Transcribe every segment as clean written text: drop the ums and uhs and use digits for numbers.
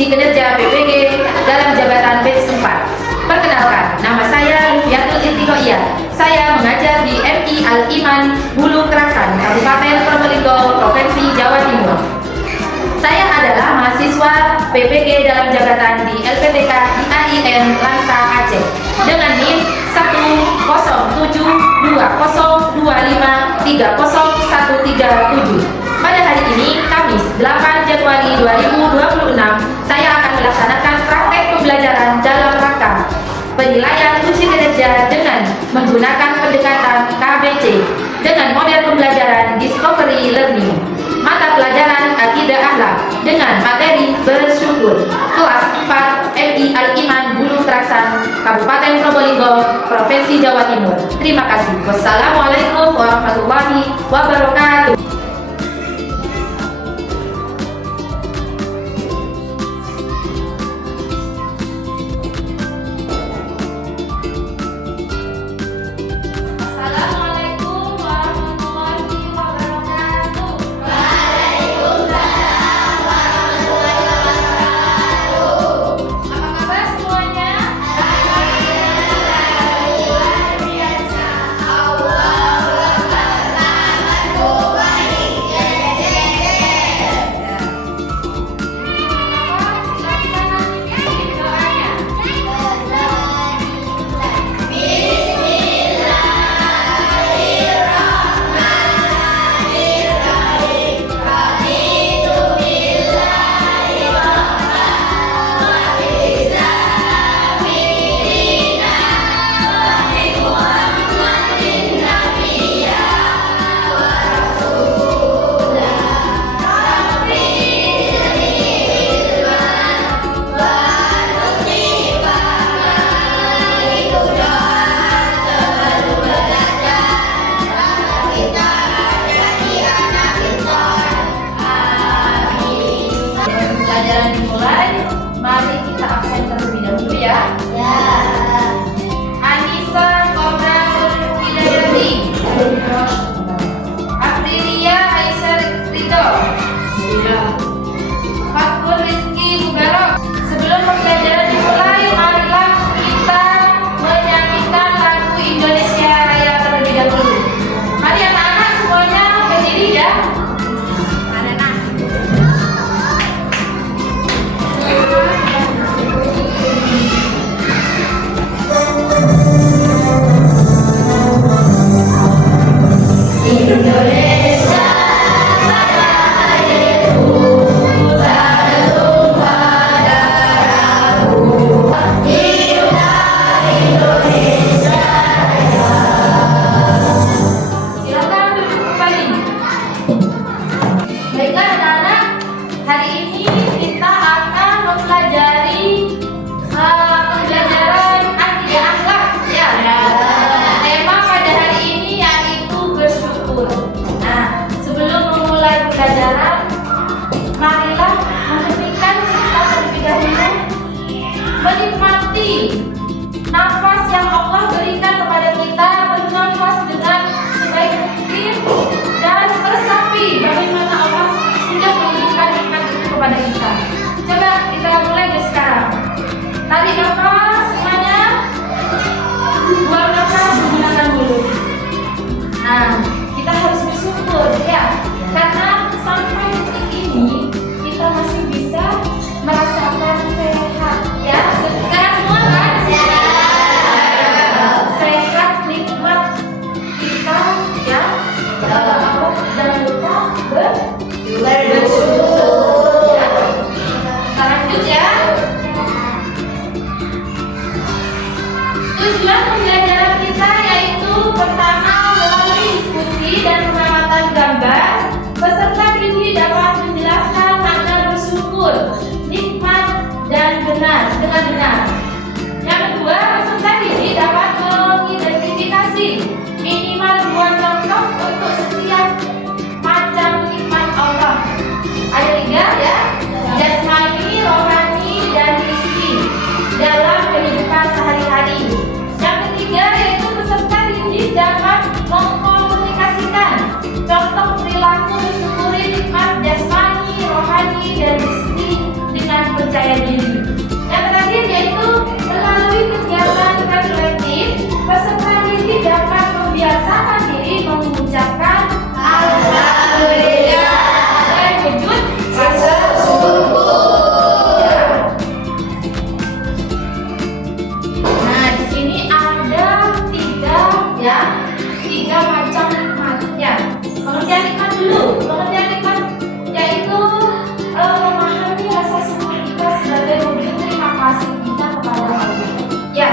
uji kinerja PPG dalam jabatan batch 4. Perkenalkan, nama saya Lufiatul Irtiqoiyah. Saya mengajar di MI Al-Iman Hulu Krasan, Kabupaten Probolinggo, Provinsi Jawa Timur. Saya adalah mahasiswa PPG dalam jabatan di LPTK IAIN Langsa Aceh dengan NIM 1072025301337. Pada hari ini, Kamis 8 Januari 2026, saya akan melaksanakan praktek pembelajaran dalam rangka penilaian uji kinerja dengan menggunakan pendekatan KBC dengan model pembelajaran Discovery Learning. Mata pelajaran Akidah Akhlak dengan materi bersyukur, kelas 4 MI Al-Iman Hulu Krasan, Kabupaten Probolinggo, Provinsi Jawa Timur. Terima kasih. Wassalamualaikum warahmatullahi wabarakatuh. Pelajaran dimulai, mari kita absen terlebih dahulu ya. Anissa Kobra Hidayati, Aprilia Aisyah Ridho, Fakul Rizky Mugarok. Sebelum pembelajaran dimulai, marilah kita menyanyikan lagu Indonesia Raya terlebih dahulu. Mari anak-anak semuanya berdiri ya. Marilah menghentikan kita terlebih dahulu, menikmati nafas yang Allah berikan kepada kita, bernafas dengan sebaik mungkin dan meresapi bagaimana Allah sudah memberikan nikmat itu kepada kita. Coba kita mulai dari sekarang. Tarik nafas semuanya, buang nafas menggunakan mulut. Nah, kita harus bersyukur ya, karena sampai detik ini kita masih bisa merasakan sehat ya. Sehat semua kan? Sehat, nikmat kita ya. Jangan lupa bersyukur ya. Kita lanjut ya. Tujuan pembelajaran kita yaitu pertama melalui diskusi dan pengamatan gambar, peserta didik dapat menjelaskan makna bersyukur, nikmat dan benar dengan benar. Yang kedua, peserta didik dapat mengidentifikasi minimal 2 contoh untuk setiap macam nikmat Allah. Ada 3 ya, jasmani, rohani, dan rizki dalam kehidupan sehari-hari. Yang ketiga yaitu peserta didik dapat dulu, pengertian nikmat yaitu memahami rasa syukur kita sebagai wujud terima kasih kita kepada Allah. Ya,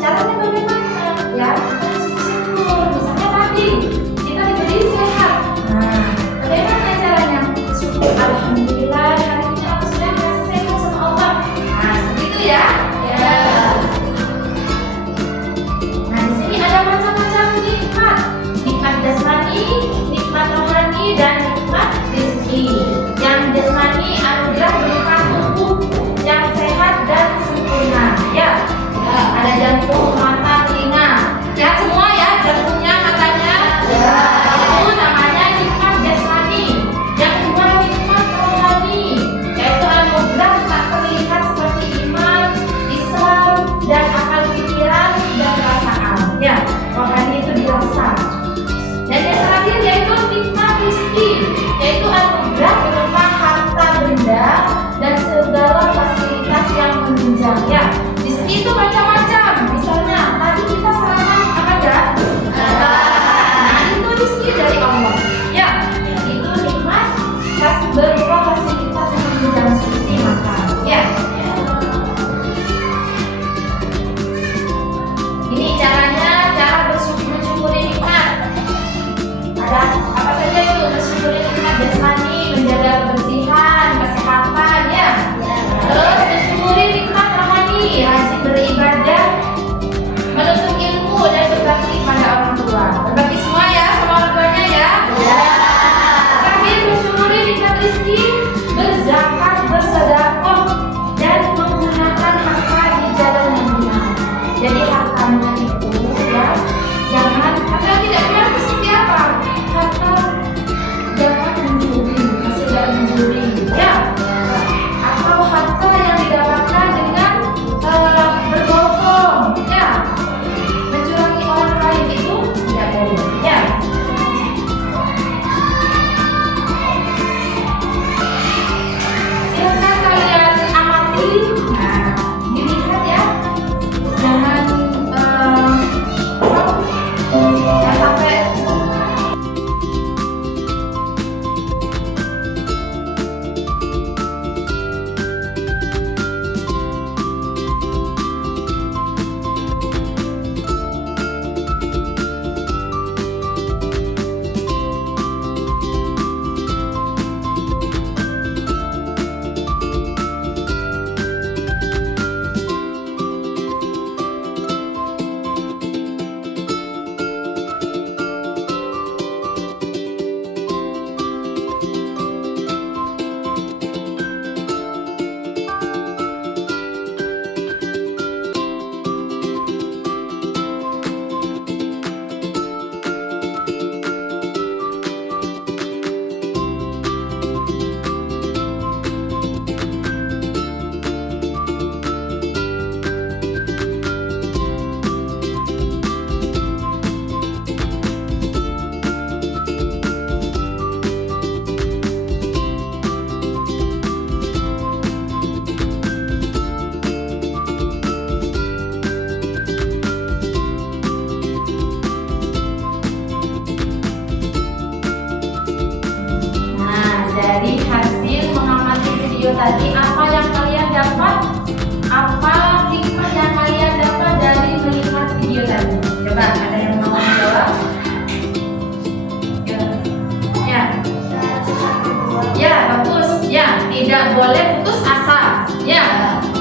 caranya bagaimana? Ya, kita harus bersyukur. Misalnya tadi kita diberi sehat. Nah, bagaimana caranya? Syukur, alhamdulillah hari ini aku sudah dikasih sehat sama Allah. Nah, seperti itu ya. Nah, di sini ada macam-macam nikmat. Nikmat jasmani, nikmat rohani, dan nikmat rezeki. Yang jasmani anugerah berupa tubuh yang sehat dan sempurna. Ya, ada jantung, mata, telinga. Sehat semua ya, jantungnya, matanya. Itu namanya nikmat jasmani. Yang kedua nikmat rohani, yaitu anugerah tak terlihat seperti iman, Islam, dan akal pikiran dan perasaan. Ya, rohani itu dirasa. Dan yang terakhir yaitu nikmat rezeki, yaitu anugerah berupa harta benda dan segala fasilitas yang menunjang. Ya, rezeki itu macam-macam. Misalnya tadi kita sarapan apa enggak? Nah, itu rezeki dari Allah. Ya, itu nikmat berupa fasilitas yang menunjang seperti makan. Ya. Ini caranya, cara mensyukuri nikmat. Ada apa saja itu? Mensyukuri nikmat jasmani, menjaga kebersihan, kesehatan, ya. Terus mensyukuri nikmat rohani, rajin beribadah, menuntut ilmu dan berbakti pada orang tua. Berbakti semua ya sama orang tuanya ya. Terakhir mensyukuri nikmat rezeki, berzakat, bersedekah, dan menggunakan harta di jalan yang benar. Jadi hartanya itu ya jangan harta tidak benar itu seperti apa? Harta jangan mencuri, masih jangan mencuri, ya. Atau harta yang didapatkan dengan berbohong, ya. Mencurangi orang lain itu tidak boleh, ya. Silakan kalian amati, nah, dilihat ya. Jangan sampai dari hasil mengamati video tadi, apa yang kalian dapat? Apa hikmah yang kalian dapat dari melihat video tadi? Coba ada yang mau menjawab? Ya, ya bagus. Ya, tidak boleh putus asa. Ya,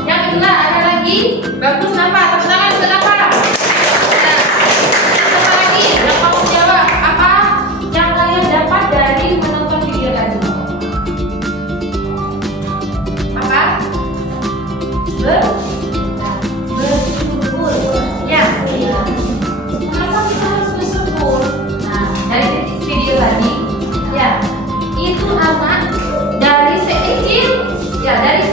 yang kedua ada lagi. Bagus, nampak? Tepuk tangan kenapa? Ya, apa lagi? Yang mau menjawab? Apa yang kalian dapat dari menonton video tadi? Bersyukur, ya. Kenapa kita harus bersyukur? Nah, dari video tadi, ya, itu anak dari sekecil, ya, dari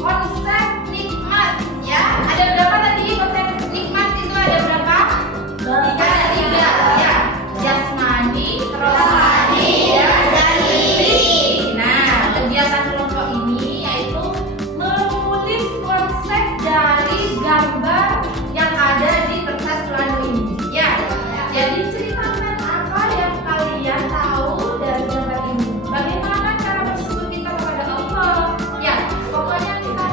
konsep nikmat ya. Ada berapa tadi konsep nikmat itu ada berapa? Ada tiga ya. Jasmani, rohani, dan rizki. Nah, kegiatan kelompok ini yaitu menulis konsep dari gambar yang ada di kertas plano ini ya. Jadi ceritakan apa yang kalian tahu dari gambar ini. Bagaimana cara bersyukur kita kepada Allah? Ya, pokoknya kita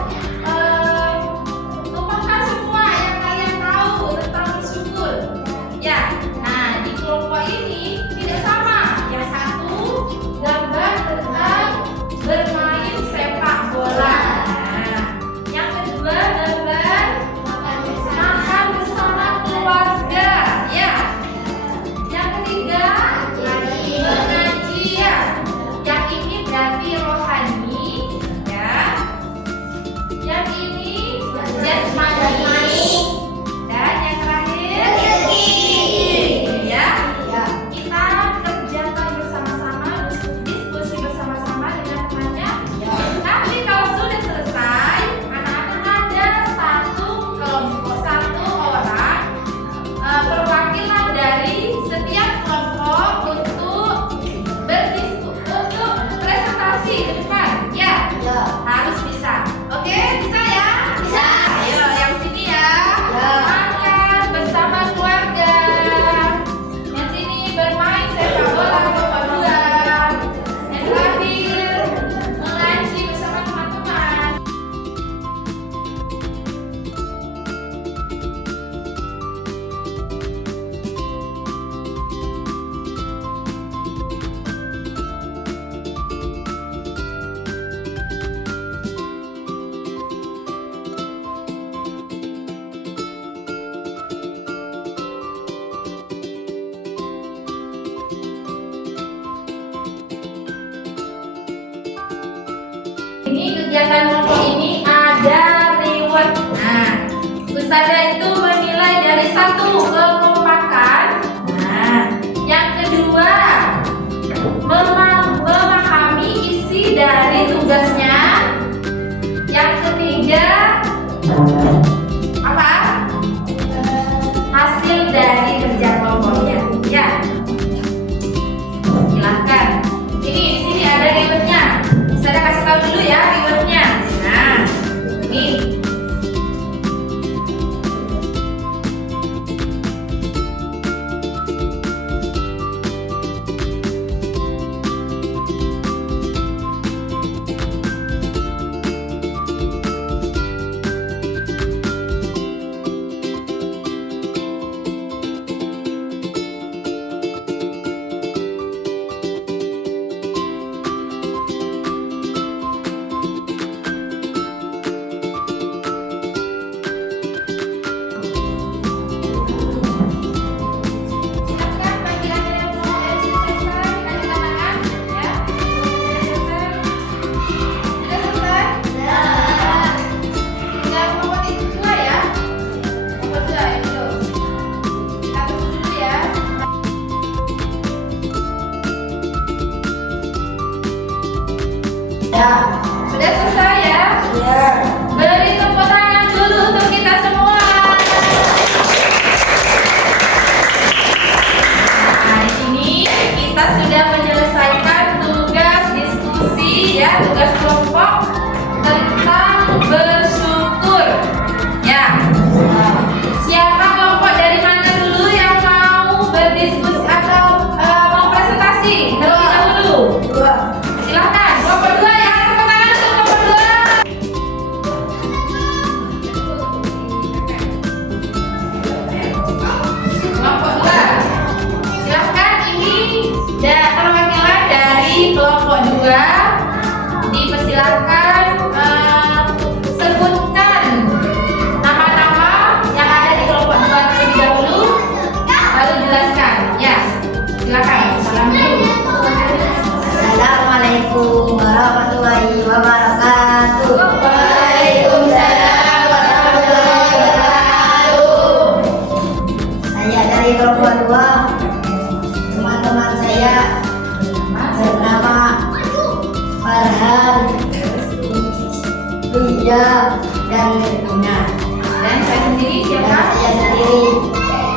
Dia dan rezekinya. Dan saya sendiri siapa? Saya sendiri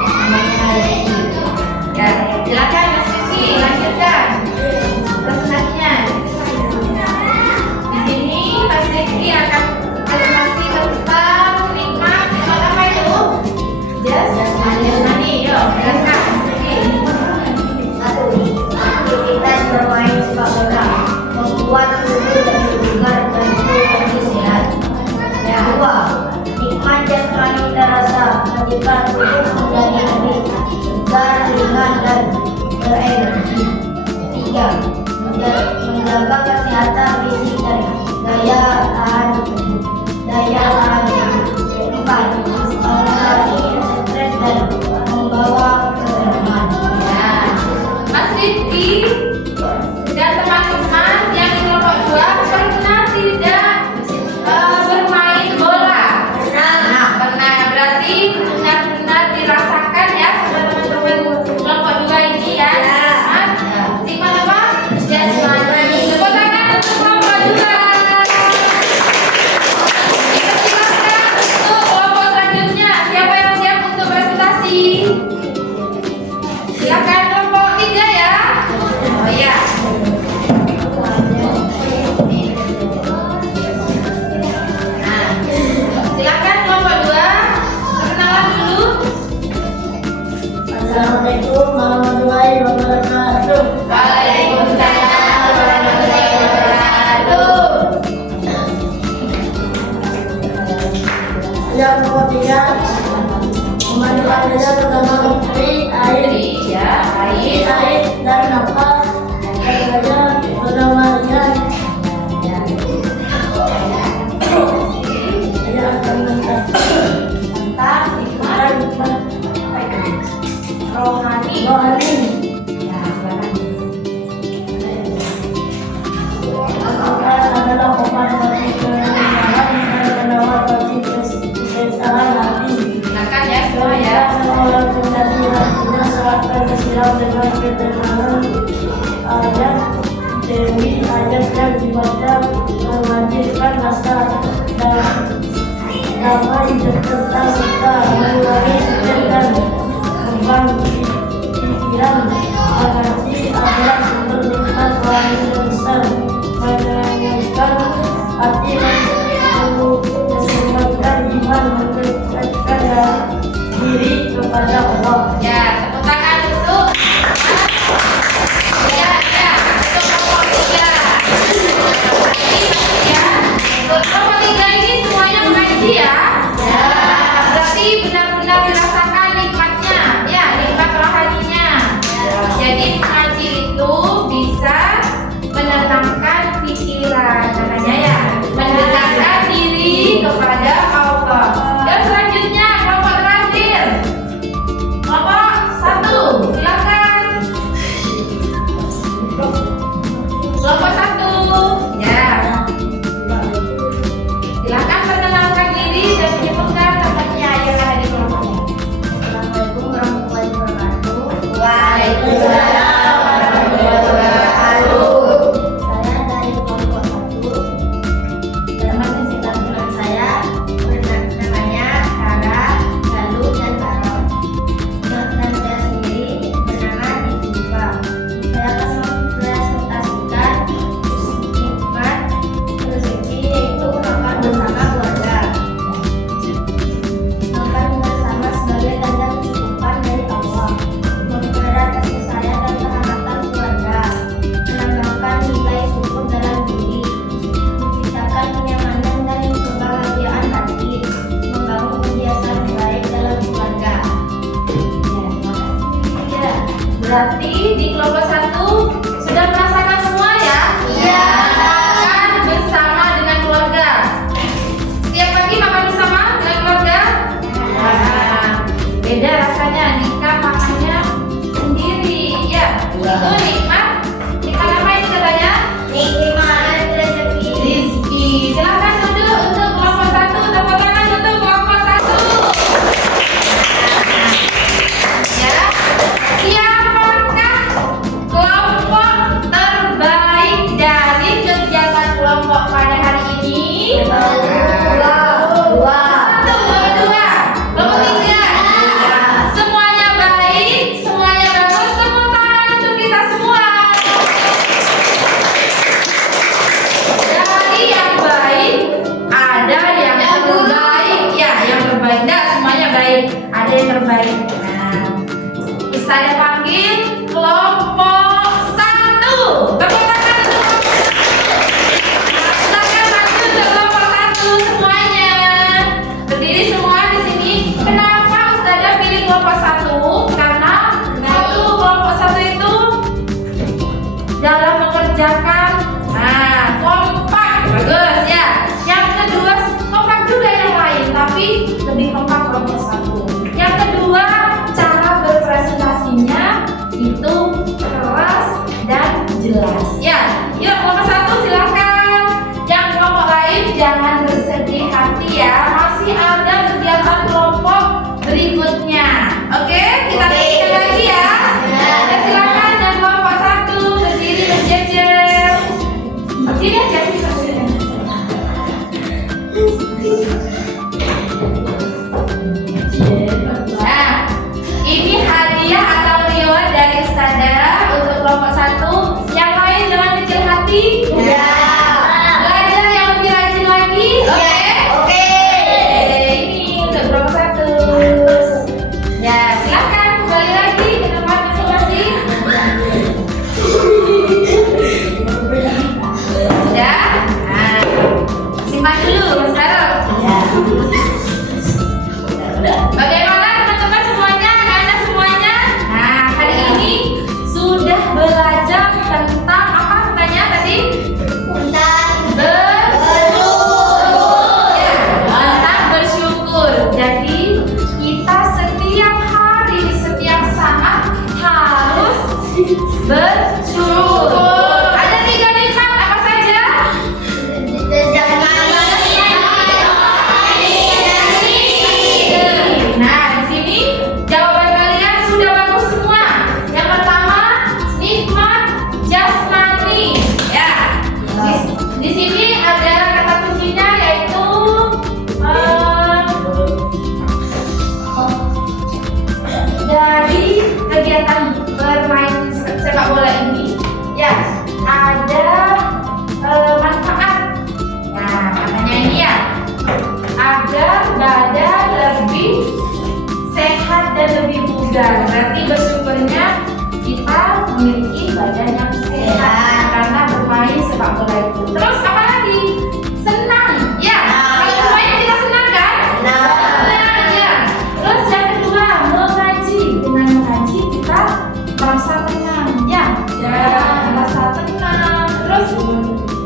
namanya Riki. Ya, silakan Mas Riki, lanjutkan presentasinya. Di sini Mas Riki akan presentasi tentang nikmat apa itu? Jasmani. Yuk, jelaskan. Satu, aktivitas bermain sepak bola membuat tubuh lebih bugar dan tubuh lebih sehat. Dua, nikmat jasmani terasa ketika tubuh menjadi lebih segar, ringan dan berenergi. Tiga, menjaga kesehatan fisik dan daya tahan tubuh. Empat, mengurangi stres dan membawa ketenangan. Mas Rifki dan teman-teman yang di kelompok 2 pernah tidak bermain bola? Pernah. Berarti benar-benar dirasakan ya sama teman-teman kelompok 2 ini ya. Nikmat apa? Jasmani. Tepuk tangan untuk kelompok 2. Kita silakan untuk kelompok selanjutnya. Siapa yang siap untuk presentasi? Silakan kelompok 3 ya. Oh iya. Silakan kelompok 2. Perkenalan dulu. Assalamualaikum warahmatullahi wabarakatuh. Waalaikumsalam warahmatullahi wabarakatuh. Yang ketiga, memanfaatkan pertama menteri air, Ya, air dan nafas. Ketiganya penamanya saya akan tentang nikmat rohani. rohani. Ya, silakan. Apakah adalah obat bagi kehilangan dan penawar bagi kesesaran hati. Silakan ya semua ya. Seorang pendaki hatinya seakan disiram dengan ketenangan. Ayat Dewi ayat yang dibaca menghadirkan rasa dan damai serta serta mengurangi stres dan kembang pikiran. Mengaji adalah sumber nikmat rohani terbesar, menyenangkan hati, menyesuaikan iman, mendekatkan diri kepada Allah. Ya, tepuk tangan untuk ya, untuk kelompok 3. Ya, untuk kelompok 3 ini semuanya mengaji ya. Ya, berarti benar-benar dirasakan nikmatnya, ya, nikmat rohaninya. Jadi mengaji itu bisa menenangkan pikiran, namanya ya, mendekatkan diri kepada Allah. Dan selanjutnya kelompok terakhir, kelompok 1, silakan. Kelompok 1, ya, silakan perkenalkan diri dan menyebutkan temannya yang ada di kelompoknya. Assalamualaikum warahmatullahi wabarakatuh. Waalaikumsalam warahmatullahi wabarakatuh. Saya dari kelompok 1. Teman teman saya namanya Kara, Galuh, dan Baron. Dan saya sendiri bernama Diva. Saya akan mempresentasikan nikmat rezeki, yaitu makan bersama keluarga. Makan bersama sebagai tanda kecukupan dari Allah, memperberat kasih sayang dan kehangatan keluarga, menambahkan nilai syukur dalam diri, menciptakan kenyamanan dan kebahagiaan hati, membangun kebiasaan baik dalam keluarga. Ya, berarti di kelompok 1 sudah merasakan semua ya? Iya. Makan bersama dengan keluarga. Setiap pagi makan bersama dengan keluarga? Nah, beda rasanya jika makannya sendiri. Ya, itu nikmat. Nikmat apa ini katanya? Nikmat rezeki. Rizki. Silakan duduk untuk kelompok 1. Tepuk tangan untuk kelompok 1. Ya, siapakah baik. Ada yang terbaik. Nah, saya panggil kelompok 1. Tepuk tangan untuk silakan maju ke kelompok 1 semuanya. Berdiri semua di sini. Kenapa Ustazah pilih kelompok 1? Karena satu kelompok 1 itu dalam mengerjakan kompak, bagus ya. Yang kedua kompak juga yang lain, tapi lebih kompak kelompok 1. Yang kedua cara berpresentasinya itu keras dan jelas ya. Yuk kelompok 1 silakan. Yang kelompok lain jangan bersedih hati ya. Masih ada kegiatan kelompok berikutnya. Oke, kita lanjutkan lagi ya. Ya silakan yang kelompok 1 berdiri berjejer. Berdiri aja sih. Nah, ini hadiah atau reward dari Ustazah untuk kelompok 1. Yang lain jangan kecil hati. Ya. Belajar yang lebih rajin lagi. Oke? Oke. Ini untuk kelompok 1. Ya, silakan kembali lagi ke tempat masing-masing. Sudah? Nah, simpan dulu Mas Farel. Bagaimana teman-teman semuanya, anak-anak semuanya? Nah, hari ini sudah belajar tentang apa katanya tadi? Ya, tentang bersyukur. Jadi kita setiap hari, setiap saat harus bersyukur. Ada 3 nikmat apa saja? Nah, di sini jawaban kalian sudah bagus semua. Yang pertama, nikmat jasmani. Ya. Di sini ada kata kuncinya yaitu dari kegiatan bermain sepak bola ini, ya ada manfaat. Nah, katanya ini ya, agar badan lebih sehat dan lebih bugar. Berarti bersyukurnya kita memiliki badan yang sehat karena bermain sepak bola itu. Terus apa lagi? Senang. Ya, kalau semuanya kita senang kan? Senang ya. Terus yang kedua, mengaji. Dengan mengaji kita merasa tenang. Ya, merasa tenang. Terus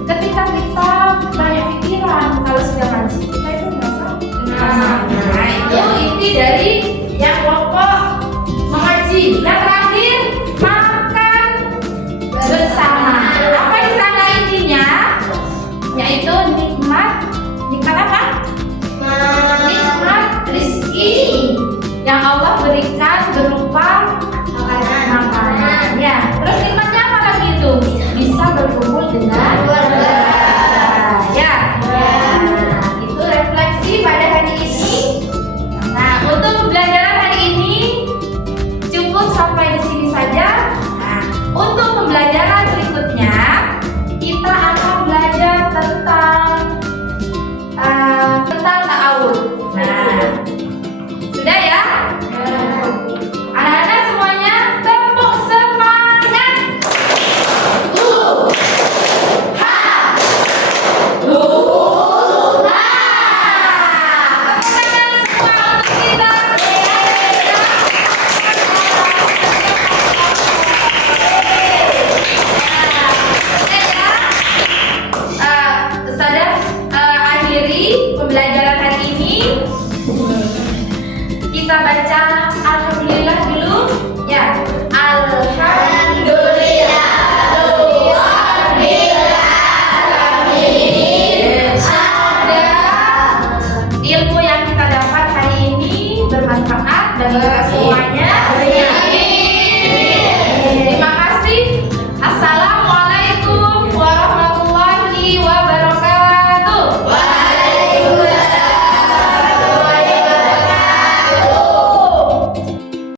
ketika kita banyak pikiran, kalau sudah ngaji kita itu merasa tenang. Nah, itu inti dari